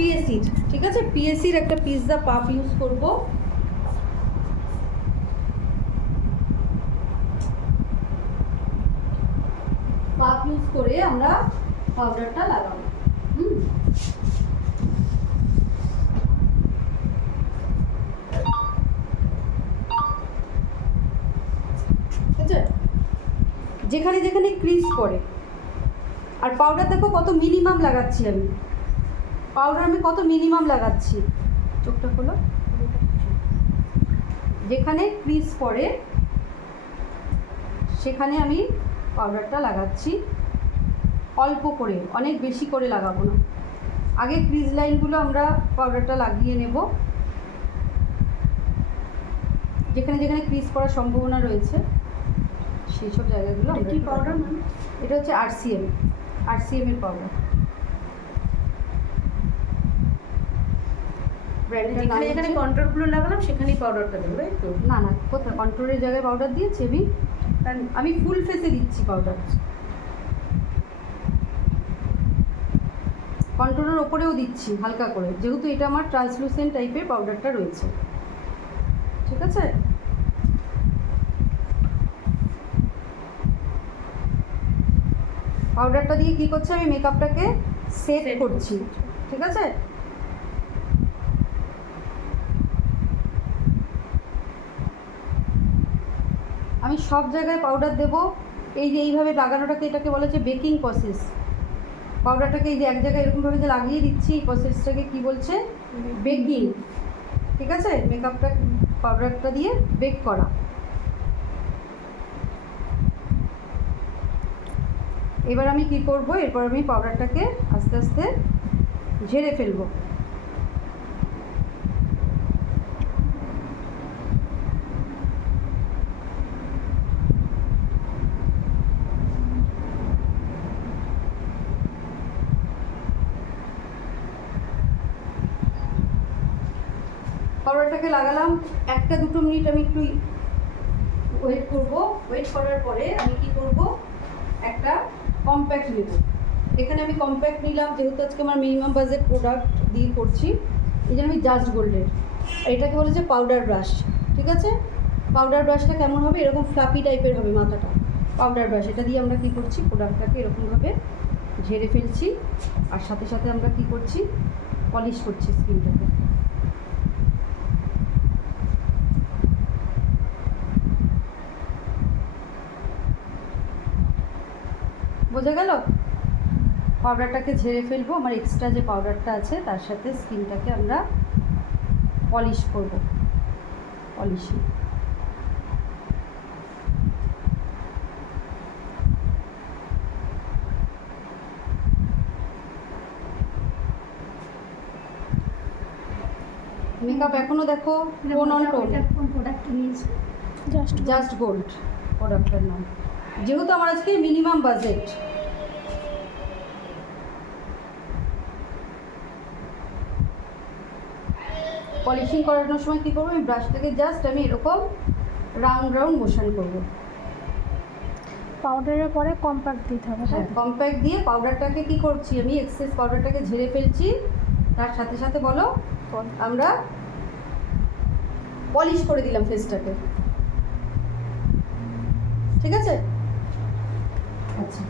পিএসির, ঠিক আছে, পিএসির একটা পিৎজা পাফ ইউজ করব। পাফ ইউজ করে আমরা পাউডারটা লাগাবো। যেখানে যেখানে ক্রিজ পড়ে, আর পাউডার দেখো কত মিনিমাম লাগাচ্ছি আমি, পাউডার আমি কত মিনিমাম লাগাচ্ছি, চোখটা খোলো, যেখানে ক্রিজ পড়ে সেখানে আমি পাউডারটা লাগাচ্ছি অল্প করে, অনেক বেশি করে লাগাবো না। আগে ক্রিজ লাইনগুলো আমরা পাউডারটা লাগিয়ে নেব, যেখানে যেখানে ক্রিজ পড়ার সম্ভাবনা রয়েছে সেই সব জায়গাগুলো। কি পাউডার? এটা হচ্ছে আরসিএম এর পাউডার। যেখানে যেখানে কন্ট্রোলগুলো লাগালাম সেখানেই পাউডারটা দেবো, তাই তো? না না, কোথায় কন্ট্রোলের জায়গায় পাউডার দিয়েছি আমি ফুল ফেসে দিচ্ছি পাউডার, কন্ট্রোলের ওপরেও দিচ্ছি হালকা করে, যেহেতু এটা আমার ট্রান্সলুসেন্ট টাইপের পাউডারটা রয়েছে, ঠিক আছে। পাউডারটা দিয়ে কি করছি, আমি মেকআপটাকে সেট করছি, ঠিক আছে। আমি সব জায়গায় পাউডার দেব, এই যে এইভাবে লাগানোটাকে, এটাকে বলা হচ্ছে বেকিং প্রসেস। পাউডারটাকে এই যে এক জায়গায় এরকমভাবে যে লাগিয়ে দিচ্ছি, এই প্রসেসটাকে কি বলছে, বেকিং, ঠিক আছে। মেকআপটা পাউডারটা দিয়ে বেক করা। এবার আমি কি করব, এরপর আমি পাউডারটাকে আস্তে আস্তে ঝেড়ে ফেলবো। পাউডারটাকে লাগালাম, 1-2 মিনিট আমি একটু ওয়েট করব। ওয়েট করার পরে আমি কি করব, একটা কম্প্যাক্ট নেব। এখানে আমি কম্প্যাক্ট নিলাম, যেহেতু আজকে আমার মিনিমাম বাজেট প্রোডাক্ট দিয়ে করছি, এই জন্য আমি জাস্ট গোল্ডের, এটাকে বলেছে পাউডার ব্রাশ, ঠিক আছে। পাউডার ব্রাশটা কেমন হবে, এরকম ফ্লাপি টাইপের হবে মাথাটা, পাউডার ব্রাশ। এটা দিয়ে আমরা কি করছি, প্রোডাক্টটাকে এরকমভাবে ঝেড়ে ফেলছি, আর সাথে সাথে আমরা কি করছি, পলিশ করছি স্কিনটাকে। বোঝা গেল? পাউডারটাকে ঝেড়ে ফেলবো, আমার এক্সট্রা যে পাউডারটা আছে তার সাথে স্কিনটাকে আমরা পলিশ করব, পলিশিং। মেকআপ এখনো দেখো টোন অন টোন। কোন প্রোডাক্ট নিয়েছি? জাস্ট গোল্ড প্রোডাক্টের নাম, যেহেতু আমার আজকে মিনিমাম বাজেট। পলিশিং করানোর সময় কী করবো, আমি ব্রাশটাকে জাস্ট আমি এরকম রাউন্ড মোশন করব। পাউডারের পরে কম্প্যাক্ট দিতে হবে। হ্যাঁ, কম্প্যাক্ট দিয়ে পাউডারটাকে কি করছি, আমি এক্সেস পাউডারটাকে ঝেড়ে ফেলছি, তার সাথে সাথে বলো আমরা পলিশ করে দিলাম ফেসটাকে, ঠিক আছে। আচ্ছা।